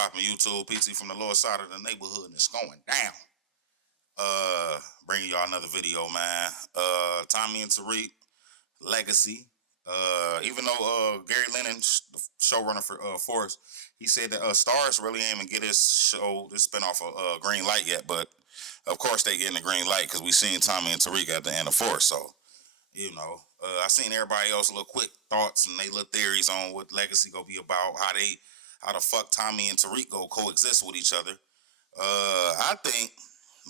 poppin' YouTube? PT from the lower side of the neighborhood, and it's going down. Bringing y'all another video, man. Tommy and Tariq legacy. Even though Gary Lennon, the showrunner for Force, he said that STARZ really ain't even get this show, this spinoff of green light yet. But of course they getting the green light because we seen Tommy and Tariq at the end of Force. So I seen everybody else little quick thoughts and they little theories on what legacy gonna be about, how the fuck Tommy and Tariq go coexist with each other. I think,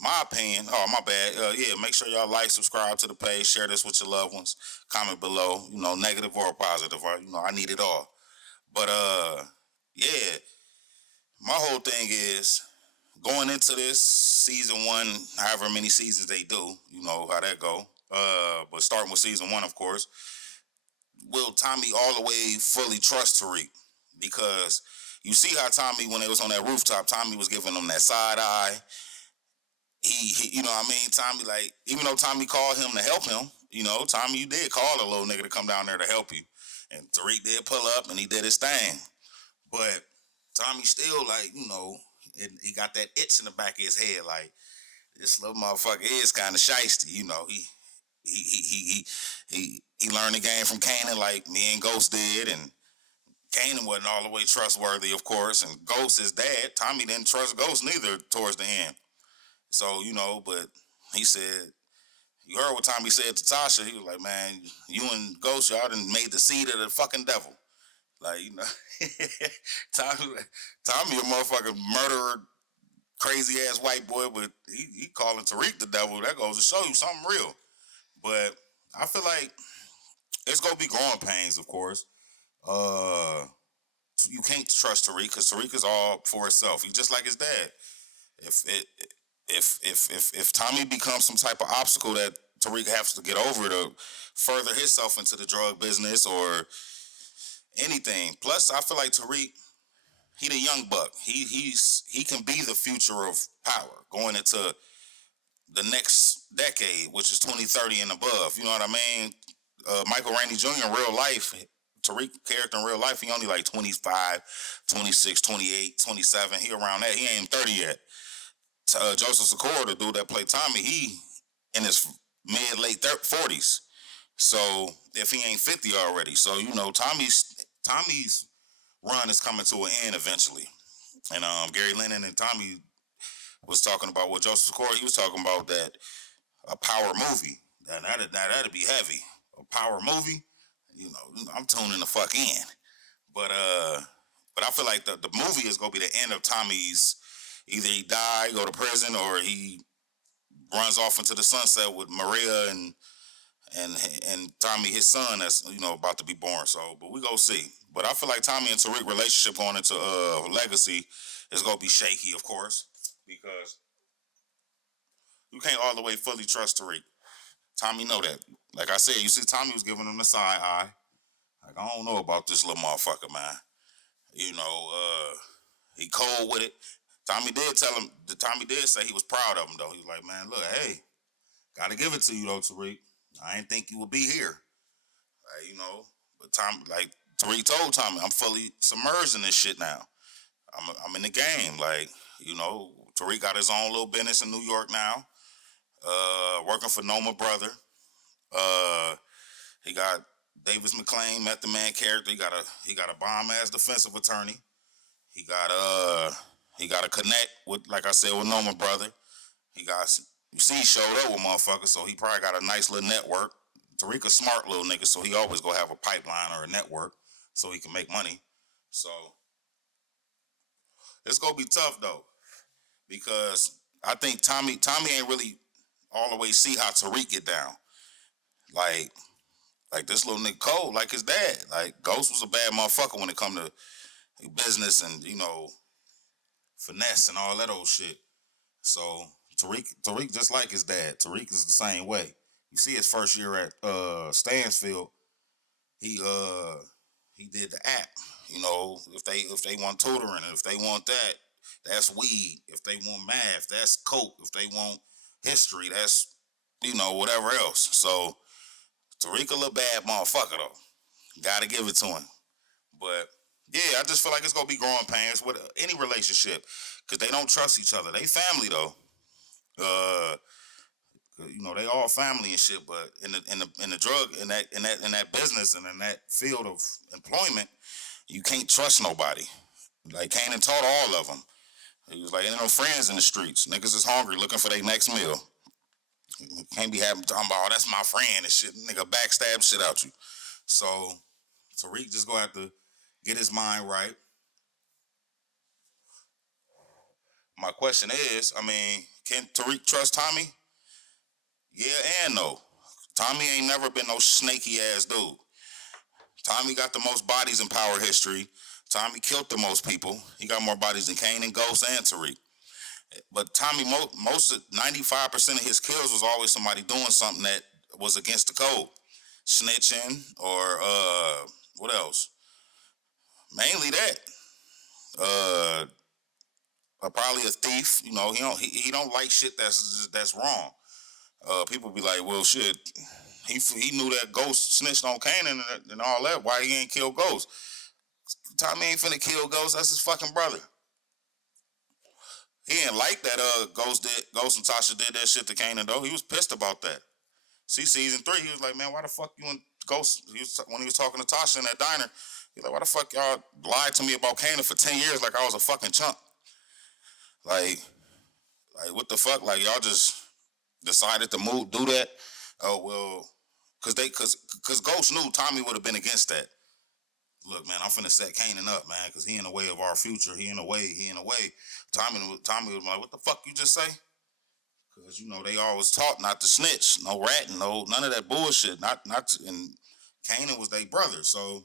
my opinion. Oh, my bad. Yeah, make sure y'all like, subscribe to the page, share this with your loved ones, comment below. Negative or positive. Or, I need it all. But yeah, my whole thing is going into this season one, however many seasons they do. You know how that go. But starting with season one, of course, will Tommy all the way fully trust Tariq? Because you see how Tommy, when they was on that rooftop, Tommy was giving them that side eye. He you know what I mean? Tommy, like, even though Tommy called him to help him, Tommy, you did call a little nigga to come down there to help you. And Tariq did pull up and he did his thing. But Tommy still, like, he got that itch in the back of his head, like, this little motherfucker is kind of shiesty, he learned the game from Kanan like me and Ghost did, and Kanan wasn't all the way trustworthy, of course, and Ghost, his dad, Tommy didn't trust Ghost neither towards the end. So, but he said, you heard what Tommy said to Tasha. He was like, man, you and Ghost, y'all done made the seed of the fucking devil. Like, Tommy a motherfucking murderer, crazy ass white boy, but he calling Tariq the devil. That goes to show you something real. But I feel like it's gonna be growing pains, of course. You can't trust Tariq because Tariq is all for himself. He's just like his dad. If Tommy becomes some type of obstacle that Tariq has to get over to further himself into the drug business or anything. Plus, I feel like Tariq, he the young buck. He can be the future of power going into the next decade, which is 2030 and above. You know what I mean? Michael Rainey Jr. in real life, Tariq character in real life, he only like 25, 26, 28, 27. He around that. He ain't 30 yet. Joseph Sikora, the dude that played Tommy, he in his late 40s. So if he ain't 50 already, so Tommy's run is coming to an end eventually. And Gary Lennon and Tommy was talking about what Joseph Sikora, he was talking about that a power movie. That'd be heavy. A power movie, I'm tuning the fuck in. But I feel like the movie is gonna be the end of Tommy's. Either he die, go to prison, or he runs off into the sunset with Maria and Tommy, his son, that's about to be born. So, but we go see. But I feel like Tommy and Tariq relationship going into legacy is gonna be shaky, of course, because you can't all the way fully trust Tariq. Tommy know that. Like I said, you see, Tommy was giving him the side eye. Like, I don't know about this little motherfucker, man. He cold with it. Tommy did say he was proud of him, though. He was like, man, look, hey, gotta give it to you, though, Tariq. I didn't think you would be here. But Tariq told Tommy, I'm fully submerged in this shit now. I'm in the game. Like, Tariq got his own little business in New York now. Working for Noma Brother. He got Davis McClain, Method Man character. He got a bomb ass defensive attorney. He got a connect with, like I said, with Noma Brother. He showed up with motherfuckers, so he probably got a nice little network. Tariq a smart little nigga, so he always gonna have a pipeline or a network so he can make money. So it's gonna be tough though, because I think Tommy ain't really all the way see how Tariq get down. Like this little nigga cold, like his dad. Like Ghost was a bad motherfucker when it come to business and finesse and all that old shit. So Tariq just like his dad. Tariq is the same way. You see his first year at Stansfield, he did the app. If they want tutoring, if they want that, that's weed. If they want math, that's coke. If they want history, that's whatever else. So Tariq a little bad motherfucker though. Gotta give it to him. But Yeah, I just feel like it's gonna be growing pains with any relationship because they don't trust each other. They family though. Uh, they all family and shit. But in the drug in that business and in that field of employment, you can't trust nobody. Like Kanan taught all of them. He was like, ain't no friends in the streets. Niggas is hungry looking for their next meal. Can't be having talking about, oh, that's my friend and shit. Nigga backstab shit out you. So Tariq just gonna have to get his mind right. My question is, I mean, can Tariq trust Tommy? Yeah and no. Tommy ain't never been no snaky ass dude. Tommy got the most bodies in power history. Tommy killed the most people. He got more bodies than Kane and Ghost and Tariq. But Tommy, most of 95% of his kills was always somebody doing something that was against the code, snitching or what else? Mainly that. Uh, Probably a thief. He don't like shit that's wrong. People be like, well, shit. He knew that Ghost snitched on Kanan and all that. Why he ain't kill Ghost? Tommy ain't finna kill Ghost. That's his fucking brother. He didn't like that Ghost and Tasha did that shit to Kanan though. He was pissed about that. See, season 3, he was like, man, why the fuck you and Ghost? When he was talking to Tasha in that diner, he's like, why the fuck y'all lied to me about Kanan for 10 years like I was a fucking chump? Like, what the fuck? Like y'all just decided to do that? Oh well, cause Ghost knew Tommy would have been against that. Look, man, I'm finna set Kanan up, man, because he in the way of our future. He in the way. Tommy was like, what the fuck you just say? Because, they always taught not to snitch. No ratting, none of that bullshit. And Kanan was their brother. So,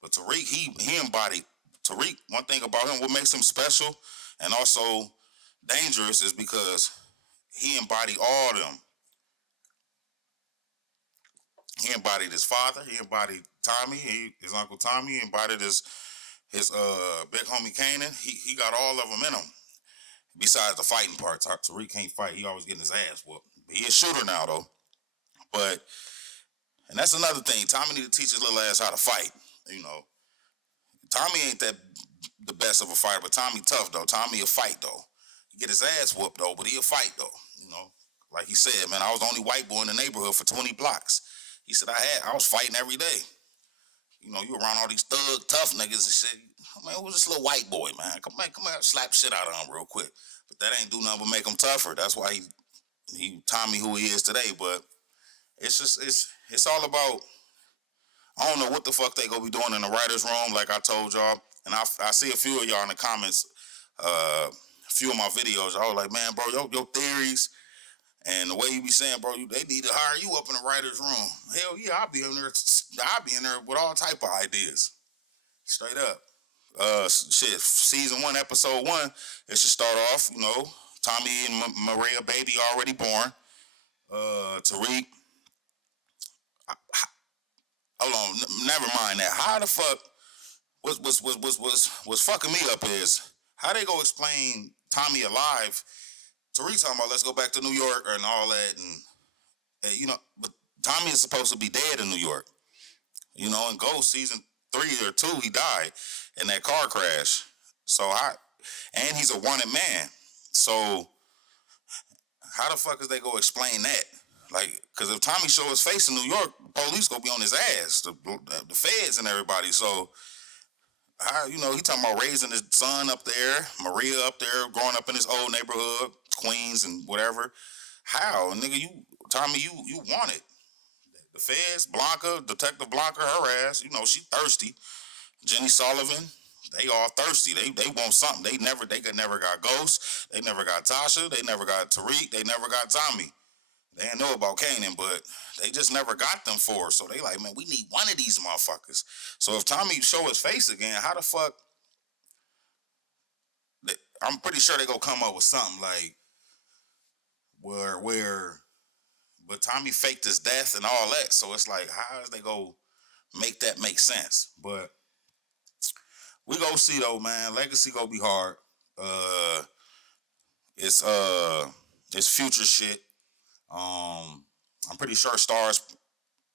but Tariq, he embodied, Tariq, one thing about him, what makes him special and also dangerous is because he embodied all of them. He embodied his father. He embodied Tommy, his uncle Tommy. He embodied his big homie Kanan. He got all of them in him. Besides the fighting part, Tariq can't fight. He always getting his ass whooped. He a shooter now though. But and that's another thing. Tommy need to teach his little ass how to fight. You know, Tommy ain't the best of a fighter, but Tommy tough though. Tommy a fight though. He get his ass whooped though, but he a fight though. Like he said, man, I was the only white boy in the neighborhood for 20 blocks. He said I was fighting every day. You around all these thug tough niggas and shit. Man, who's this little white boy, man? Come here, slap shit out of him real quick. But that ain't do nothing but make him tougher. That's why he Tommy who he is today. But it's all about, I don't know what the fuck they gonna be doing in the writers' room, like I told y'all. And I see a few of y'all in the comments, a few of my videos. I was like, man, bro, your theories and the way you be saying, bro, they need to hire you up in the writers' room. Hell yeah, I'll be in there. I'll be in there with all type of ideas, straight up. Shit, season 1, episode 1, it should start off. Tommy and Maria, baby already born. Tariq. Hold on, never mind that. How the fuck was fucking me up is how they go explain Tommy alive? Tariq talking about let's go back to New York and all that, but Tommy is supposed to be dead in New York. In Ghost season 3 or 2, he died in that car crash. And he's a wanted man. So how the fuck is they gonna explain that? Like, because if Tommy show his face in New York, police gonna be on his ass, the feds and everybody. So he talking about raising his son up there, Maria up there, growing up in his old neighborhood, Queens and whatever. How, nigga, Tommy, you want it. The feds, Blanca, Detective Blanca, her ass, she thirsty. Jenny Sullivan, they all thirsty. They want something. They never got Ghost. They never got Tasha. They never got Tariq. They never got Tommy. They didn't know about Kanan, but they just never got them for. So they like, man, we need one of these motherfuckers. So if Tommy show his face again, how the fuck? I'm pretty sure they gonna come up with something like where, but Tommy faked his death and all that. So it's like, how is they gonna make that make sense? But we go see though, man. Legacy gonna be hard. Uh, it's future shit. I'm pretty sure STARZ,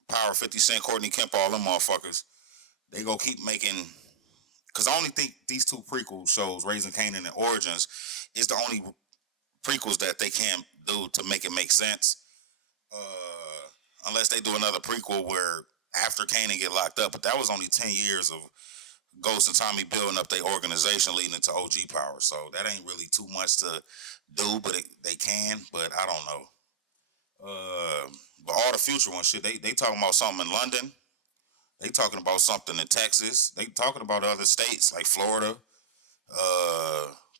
Power, 50 Cent, Courtney Kemp, all them motherfuckers, they gonna keep making because I only think these two prequel shows, Raising Kanan and Origins, is the only prequels that they can do to make it make sense. Unless they do another prequel where after Kanan get locked up, but that was only 10 years of Ghost and Tommy building up their organization leading into OG power. So that ain't really too much to do, but they can. But I don't know. But all the future ones, shit, they talking about something in London. They talking about something in Texas. They talking about other states like Florida.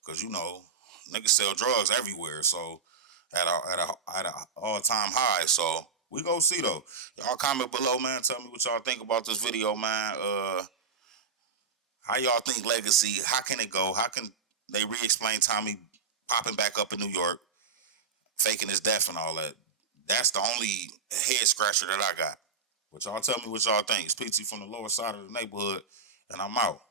Cause niggas sell drugs everywhere. So at a all time high. So we go see though. Y'all comment below, man. Tell me what y'all think about this video, man. How y'all think Legacy? How can it go? How can they re-explain Tommy popping back up in New York, faking his death and all that? That's the only head scratcher that I got. But y'all tell me what y'all think. It's PT from the lower side of the neighborhood, and I'm out.